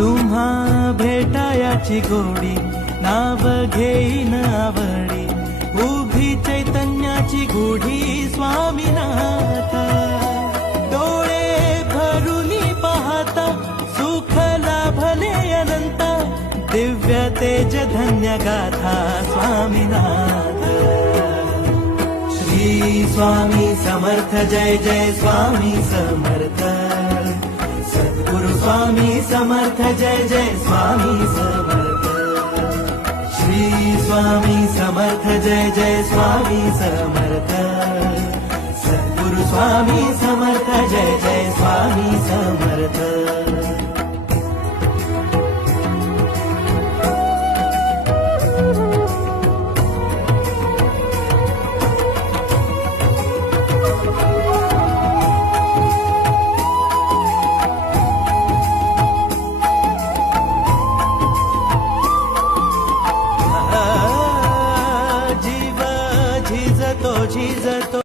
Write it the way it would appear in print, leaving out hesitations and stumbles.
तुम्हा भेटायाची गोडी नाव घेईन आवडी उभी चैतन्याची गुढी स्वामीनाथ डोळे भरुनी पाहता सुख लाभले अनंत दिव्य तेज धन्य गाथा स्वामीनाथ श्री स्वामी समर्थ जय जय स्वामी समर्थ सद्गुरु स्वामी समर्थ जय जय स्वामी समर्थ श्री स्वामी समर्थ जय जय स्वामी समर्थ सद्गुरु स्वामी समर्थ जय जय स्वामी समर्थ जीव झिजतो